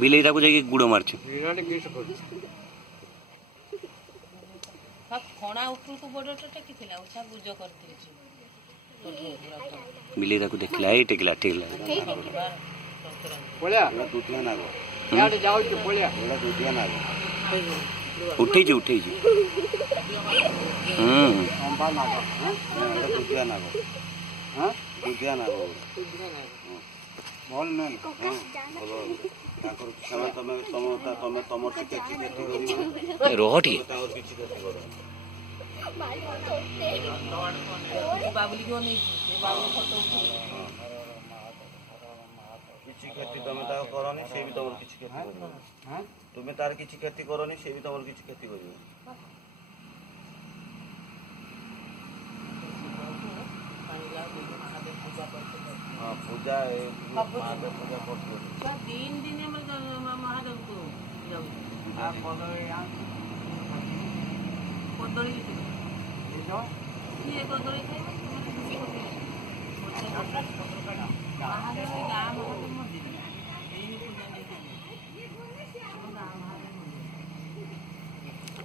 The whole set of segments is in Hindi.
ବିଲେଇ ତାକୁ ଯାଇକି ଗୁଡ଼ ମାରୁଛୁ। ବିଲେଇ ତାକୁ ଦେଖିଲା, ଏଇ ଟେକିଲା ଟେକିଲା ଉଠେଇଛୁ ଉଠେଇଛୁ। ରହ ଟିକେ କିଛି କ୍ଷତି ତମେ ତାକୁ କରନି, ସେ ବି ତମର କିଛି କ୍ଷତି କରିବ। ତୁମେ ତାର କିଛି କ୍ଷତି କରନି, ସେ ବି ତମର କିଛି କ୍ଷତି କରିବ। हाँ पूजा महादेव पूजा करते 3 दिन महादेव को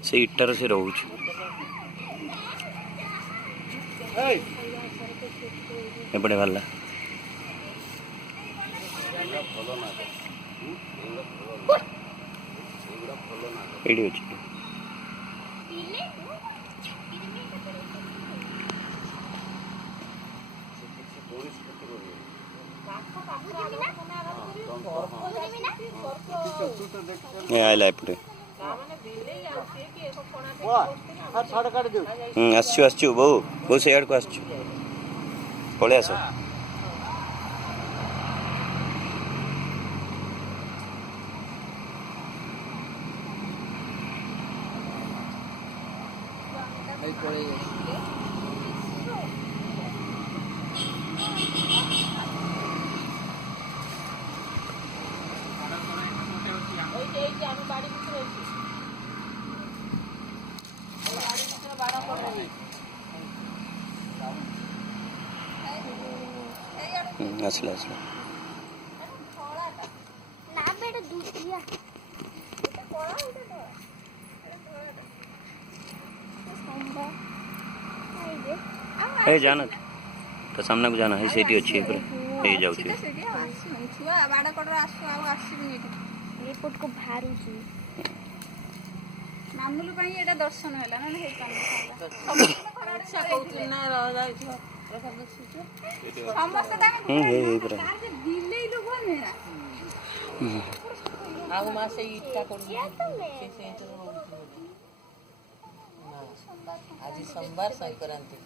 से इटार से रोच एपटे भला एडी अछि ए आइला एपटे आसचु बहु बहु से आड़ को आसचु पळे आस आसला आसला ए जाना तो सामने को जाना है सेठी अच्छी है पर ए जाऊ छी छुआ बाडा कोडर आसु आ आसीबी रिपोर्ट को भारू छी मामुलु कहीं एटा दर्शन होला ना हे कान अच्छा कहत ना रह जाई छ समस्त ताके हे पर दिल्ली लोग ने आगु मासे इटा कोन से आज सोमवार संक्रांति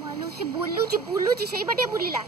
मालू से बोलू छी सही बटे बोलिला